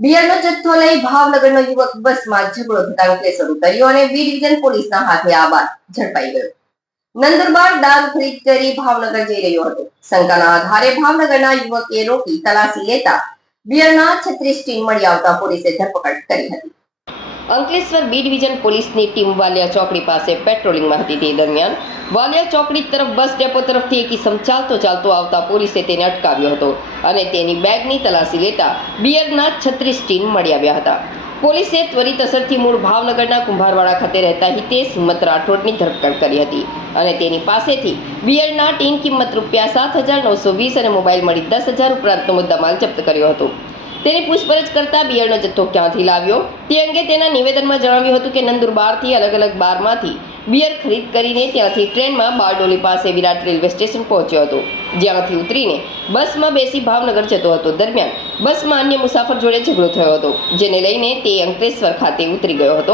બિયરનો જથ્થો લઈ ભાવનગરનો યુવક બસમાં ઝઘડો થતા શરૂ કર્યો અને બી ડિવિઝન પોલીસના હાથે આ બાદ ઝડપાઈ ગયો નંદુરબાર દારૂ ખરીદ કરી ભાવનગર જઈ રહ્યો હતો. શંકાના આધારે ભાવનગરના યુવકે રોકી તલાશી લેતા બિયરના છત્રીસ ટીમ મળી આવતા પોલીસે ધરપકડ કરી હતી. અંકલેશ્વર બી ડિવિઝન પોલીસની ટીમ વાલિયા ચોકડી પાસે પેટ્રોલિંગમાં હતી. તે દરમિયાન વાલિયા ચોકડી તરફ બસ ડેપો તરફથી એક ઇસમ ચાલતો ચાલતો આવતા પોલીસે તેને અટકાવ્યો હતો અને તેની બેગની તલાશી લેતા બિયરના છત્રીસ ટીન મળી આવ્યા હતા. પોલીસે ત્વરિત અસરથી મૂળ ભાવનગરના કુંભારવાડા ખાતે રહેતા હિતેશ હિંમત રાઠોડની ધરપકડ કરી હતી અને તેની પાસેથી બિયરના ટીન કિંમત રૂપિયા સાત હજાર નવસો વીસ અને મોબાઈલ મળી દસ હજાર ઉપરાંતનો મુદ્દામાલ જપ્ત કર્યો હતો. તેની પૂછપરછ કરતા બિયરનો જથ્થો ક્યાંથી લાવ્યો? તે અંગે તેના નિવેદનમાં જણાવ્યું હતું કે નંદુરબારથી અલગ અલગ બારમાંથી બિયર ખરીદ કરીને ત્યાંથી ટ્રેનમાં બારડોલી પાસે વિરાટ રેલવે સ્ટેશન પહોંચ્યો હતો. જ્યાંથી ઉતરીને બસમાં બેસી ભાવનગર જતો હતો. દરમિયાન બસમાં અન્ય મુસાફર જોડે ઝઘડો થયો હતો, જેને લઈને તે અંકલેશ્વર ખાતે ઉતરી ગયો હતો.